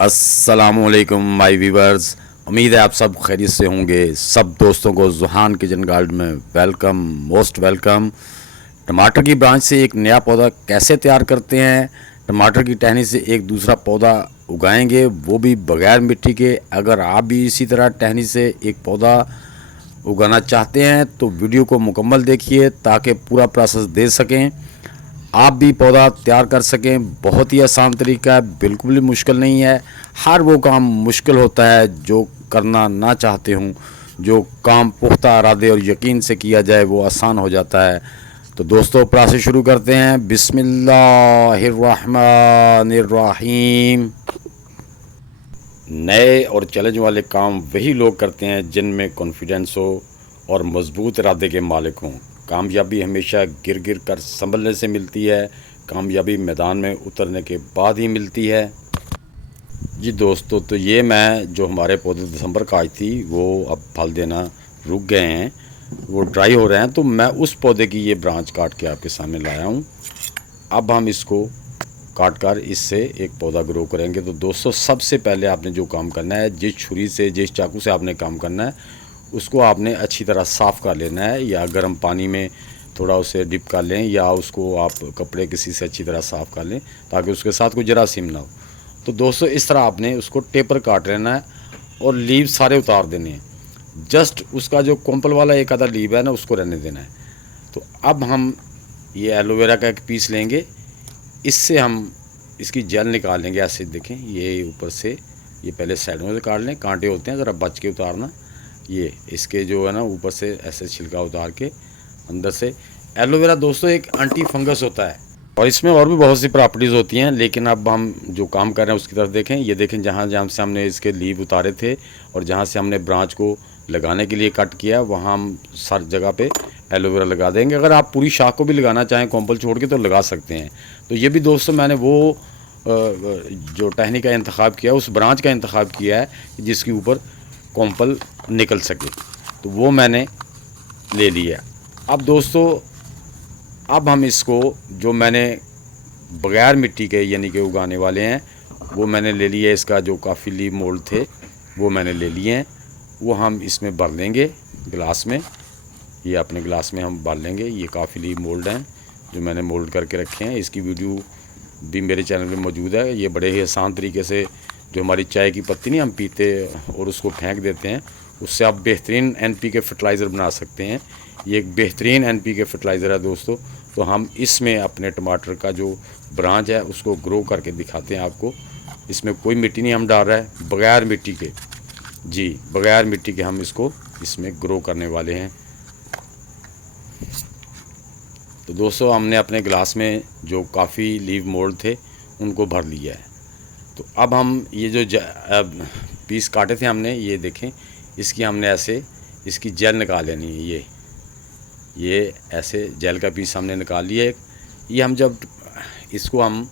अस्सलामुअलैकुम my viewers. उम्मीद है आप सब खैरियत से होंगे। सब दोस्तों को जुहान किचन गार्डन में वेलकम, मोस्ट वेलकम। टमाटर की ब्रांच से एक नया पौधा कैसे तैयार करते हैं, टमाटर की टहनी से एक दूसरा पौधा उगाएंगे, वो भी बगैर मिट्टी के। अगर आप भी इसी तरह टहनी से एक पौधा उगाना चाहते हैं तो वीडियो को मुकम्मल देखिए ताकि पूरा प्रोसेस दे सकें, आप भी पौधा तैयार कर सकें। बहुत ही आसान तरीका है, बिल्कुल भी मुश्किल नहीं है। हर वो काम मुश्किल होता है जो करना ना चाहते हूँ। जो काम पुख्ता इरादे और यकीन से किया जाए वो आसान हो जाता है। तो दोस्तों प्रोसेस शुरू करते हैं। बिस्मिल्लाहिर्रहमानिर्रहीम। नए और चैलेंज वाले काम वही लोग करते हैं जिनमें कॉन्फिडेंस हो और मजबूत इरादे के मालिक हों। कामयाबी हमेशा गिर गिर कर संभलने से मिलती है, कामयाबी मैदान में उतरने के बाद ही मिलती है। जी दोस्तों, तो ये मैं जो हमारे पौधे दिसंबर का आई थी वो अब फल देना रुक गए हैं, वो ड्राई हो रहे हैं। तो मैं उस पौधे की ये ब्रांच काट के आपके सामने लाया हूँ। अब हम इसको काट कर इससे एक पौधा ग्रो करेंगे। तो दोस्तों सबसे पहले आपने जो काम करना है, जिस छुरी से जिस चाकू से आपने काम करना है उसको आपने अच्छी तरह साफ़ कर लेना है, या गर्म पानी में थोड़ा उसे डिप कर लें, या उसको आप कपड़े किसी से अच्छी तरह साफ़ कर लें ताकि उसके साथ कोई जरासीम ना हो। तो दोस्तों इस तरह आपने उसको टेपर काट लेना है और लीव सारे उतार देने हैं। जस्ट उसका जो कोंपल वाला एक आधा लीव है ना उसको रहने देना है। तो अब हम ये एलोवेरा का एक पीस लेंगे, इससे हम इसकी जेल निकाल लेंगे। ऐसे देखें, ये ऊपर से ये पहले साइडों से काट लें, कांटे होते हैं ज़रा बच के उतारना। ये इसके जो है ना ऊपर से ऐसे छिलका उतार के अंदर से। एलोवेरा दोस्तों एक एंटी फंगस होता है और इसमें और भी बहुत सी प्रॉपर्टीज़ होती हैं, लेकिन अब हम जो काम कर रहे हैं उसकी तरफ देखें। ये देखें, जहाँ जहाँ से हमने इसके लीव उतारे थे और जहाँ से हमने ब्रांच को लगाने के लिए कट किया वहाँ हम हर जगह पे एलोवेरा लगा देंगे। अगर आप पूरी शाख को भी लगाना चाहें कॉम्पल छोड़ के तो लगा सकते हैं। तो ये भी दोस्तों मैंने वो जो टहनी का इंतखाब किया, उस ब्रांच का इंतखाब किया है जिसके ऊपर कॉम्पल निकल सके, तो वो मैंने ले लिया। अब दोस्तों अब हम इसको जो मैंने बग़ैर मिट्टी के यानी कि उगाने वाले हैं वो मैंने ले लिए। इसका जो काफ़ी लीव मोल्ड थे वो मैंने ले लिए हैं, वो हम इसमें भर लेंगे गिलास में। ये अपने गिलास में हम भर लेंगे। ये काफ़ी लीव मोल्ड हैं जो मैंने मोल्ड करके रखे हैं। इसकी वीडियो भी मेरे चैनल पे मौजूद है। ये बड़े ही आसान तरीके से जो हमारी चाय की पत्ती नहीं हम पीते और उसको फेंक देते हैं, उससे आप बेहतरीन NPK फर्टिलाइज़र बना सकते हैं। ये एक बेहतरीन NPK फर्टिलाइज़र है दोस्तों। तो हम इसमें अपने टमाटर का जो ब्रांच है उसको ग्रो करके दिखाते हैं आपको। इसमें कोई मिट्टी नहीं हम डाल रहे हैं, बग़ैर मिट्टी के, जी बग़ैर मिट्टी के हम इसको इसमें ग्रो करने वाले हैं। तो दोस्तों हमने अपने गिलास में जो काफ़ी लीव मोल्ड थे उनको भर लिया है। तो अब हम ये जो पीस काटे थे हमने, ये देखें, इसकी हमने ऐसे इसकी जेल निकाल लेनी है। ये ऐसे जेल का पीस हमने निकाल लिया है। ये हम जब इसको हम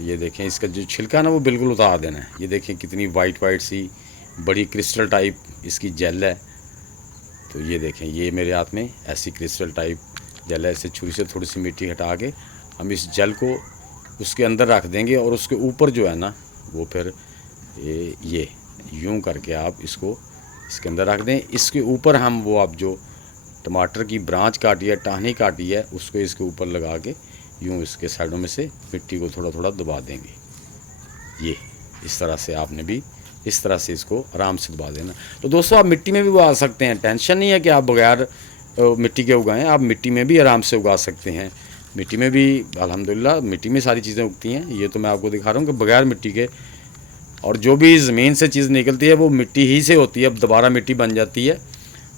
ये देखें, इसका जो छिलका है ना वो बिल्कुल उतार देना है। ये देखें कितनी वाइट वाइट सी बड़ी क्रिस्टल टाइप इसकी जेल है। तो ये देखें, ये मेरे हाथ में ऐसी क्रिस्टल टाइप जेल है। इसे छुरी से थोड़ी सी मिट्टी हटा के हम इस जेल को उसके अंदर रख देंगे और उसके ऊपर जो है ना वो फिर ये यूं करके आप इसको इसके अंदर रख दें। इसके ऊपर हम वो आप जो टमाटर की ब्रांच काटी है, टहनी काटी है, उसको इसके ऊपर लगा के यूं इसके साइडों में से मिट्टी को थोड़ा थोड़ा दबा देंगे। ये इस तरह से आपने भी इस तरह से इसको आराम से दबा देना। तो दोस्तों आप मिट्टी में भी उगा सकते हैं, टेंशन नहीं है कि आप बगैर मिट्टी के उगाएं। आप मिट्टी में भी आराम से उगा सकते हैं। मिट्टी में भी अल्हम्दुलिल्लाह मिट्टी में सारी चीज़ें उगती हैं। ये तो मैं आपको दिखा रहा हूँ कि बगैर मिट्टी के, और जो भी ज़मीन से चीज़ निकलती है वो मिट्टी ही से होती है, अब दोबारा मिट्टी बन जाती है।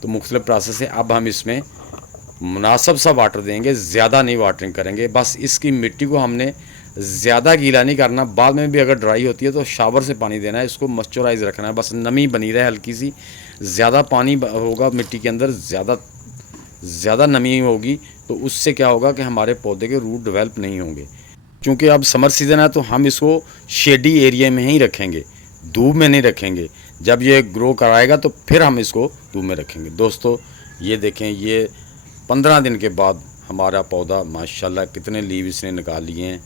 तो मुख्तलिफ प्रोसेस है। अब हम इसमें मुनासिब सा वाटर देंगे, ज़्यादा नहीं वाटरिंग करेंगे। बस इसकी मिट्टी को हमने ज़्यादा गीला नहीं करना। बाद में भी अगर ड्राई होती है तो शावर से पानी देना है, इसको मॉइस्चराइज़ रखना है, बस नमी बनी रहे हल्की सी। ज़्यादा पानी होगा मिट्टी के अंदर, ज़्यादा नमी होगी तो उससे क्या होगा कि हमारे पौधे के रूट डेवलप नहीं होंगे। क्योंकि अब समर सीज़न है तो हम इसको शेडी एरिया में ही रखेंगे, धूप में नहीं रखेंगे। जब ये ग्रो कराएगा तो फिर हम इसको धूप में रखेंगे। दोस्तों ये देखें, ये 15 दिन के बाद हमारा पौधा माशाल्लाह कितने लीव इसने निकाल लिए हैं।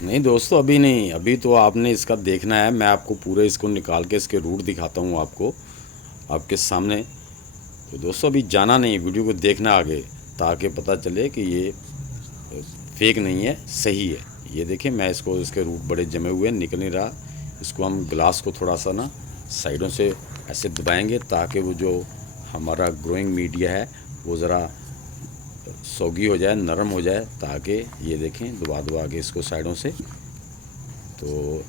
नहीं दोस्तों, अभी नहीं, अभी तो आपने इसका देखना है। मैं आपको पूरे इसको निकाल के इसके रूट दिखाता हूँ आपको, आपके सामने। तो दोस्तों अभी जाना नहीं, वीडियो को देखना आगे, ताकि पता चले कि ये फेक नहीं है, सही है। ये देखिए, मैं इसको, इसके रूट बड़े जमे हुए हैं, निकल नहीं रहा। इसको हम ग्लास को थोड़ा सा ना साइडों से ऐसे दबाएंगे, ताकि वो जो हमारा ग्रोइंग मीडिया है वो ज़रा सौगी हो जाए, नरम हो जाए। ताकि ये देखें, दबा दबा के इसको साइडों से। तो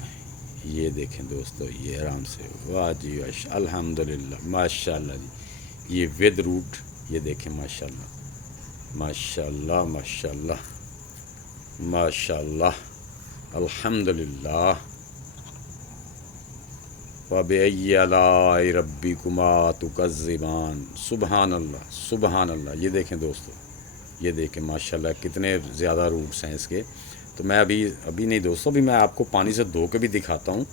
ये देखें दोस्तों, ये आराम से, वाह जी वाह, अल्हम्दुलिल्लाह, माशाल्लाह जी। ये विद रूट, ये देखें, माशाल्लाह माशाल्लाह माशाल्लाह माशाल्लाह, अल्हम्दुलिल्लाह। फ़बिअय्यि आलाइ रब्बिकुमा तुकज़्ज़िबान, सुबहान अल्लाह सुबहान अल्लाह। ये देखें दोस्तों, ये देखें माशाल्लाह, कितने ज़्यादा रूट्स हैं इसके। तो मैं अभी नहीं दोस्तों, अभी मैं आपको पानी से धो के भी दिखाता हूँ।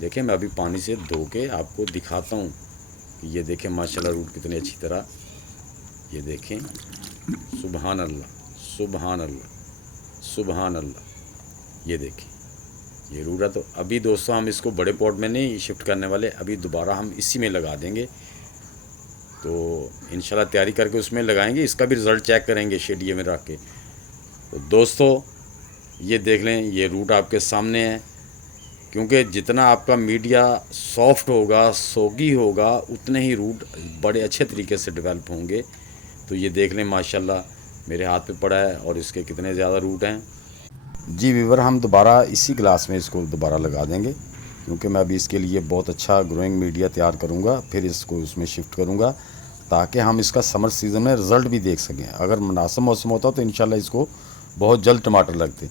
देखें, मैं अभी पानी से धो के आपको दिखाता हूँ कि ये देखें माशाल्लाह रूट कितने अच्छी तरह, ये देखें, सुबहान अल्लाह सुबहान अल्लाह सुबहान अल्लाह। ये देखें, ये रूट है। तो अभी दोस्तों हम इसको बड़े पॉट में नहीं शिफ्ट करने वाले, अभी दोबारा हम इसी में लगा देंगे। तो इंशाल्लाह तैयारी करके उसमें लगाएंगे, इसका भी रिज़ल्ट चेक करेंगे शेडिये में रख के। तो दोस्तों ये देख लें, ये रूट आपके सामने है। क्योंकि जितना आपका मीडिया सॉफ्ट होगा, सोगी होगा, उतने ही रूट बड़े अच्छे तरीके से डेवलप होंगे। तो ये देख लें माशाल्लाह, मेरे हाथ पे पड़ा है और इसके कितने ज़्यादा रूट हैं। जी व्यूवर, हम दोबारा इसी ग्लास में इसको दोबारा लगा देंगे, क्योंकि मैं अभी इसके लिए बहुत अच्छा ग्रोइंग मीडिया तैयार करूँगा, फिर इसको उसमें शिफ्ट करूँगा, ताकि हम इसका समर सीज़न में रिज़ल्ट भी देख सकें। अगर मुनासिब मौसम होता तो इंशाल्लाह इसको बहुत जल्द टमाटर लगते।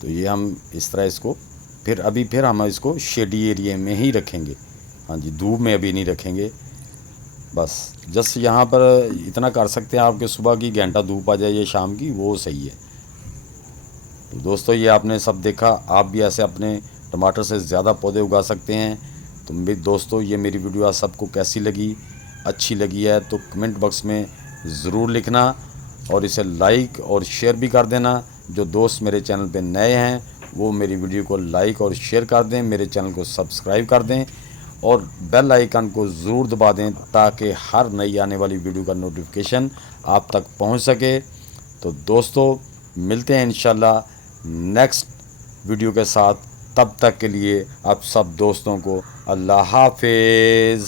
तो ये हम इस तरह इसको फिर हम इसको शेडी एरिया में ही रखेंगे। हाँ जी, धूप में अभी नहीं रखेंगे। बस जस्ट यहाँ पर इतना कर सकते हैं आपके, सुबह की घंटा धूप आ जाए या शाम की, वो सही है। तो दोस्तों ये आपने सब देखा, आप भी ऐसे अपने टमाटर से ज़्यादा पौधे उगा सकते हैं। तो मेरे दोस्तों, ये मेरी वीडियो आप सबको कैसी लगी, अच्छी लगी है तो कमेंट बॉक्स में ज़रूर लिखना, और इसे लाइक और शेयर भी कर देना। जो दोस्त मेरे चैनल पे नए हैं वो मेरी वीडियो को लाइक और शेयर कर दें, मेरे चैनल को सब्सक्राइब कर दें और बेल आइकन को ज़रूर दबा दें, ताकि हर नई आने वाली वीडियो का नोटिफिकेशन आप तक पहुंच सके। तो दोस्तों मिलते हैं इंशाल्लाह नेक्स्ट वीडियो के साथ। तब तक के लिए आप सब दोस्तों को अल्लाह हाफिज़।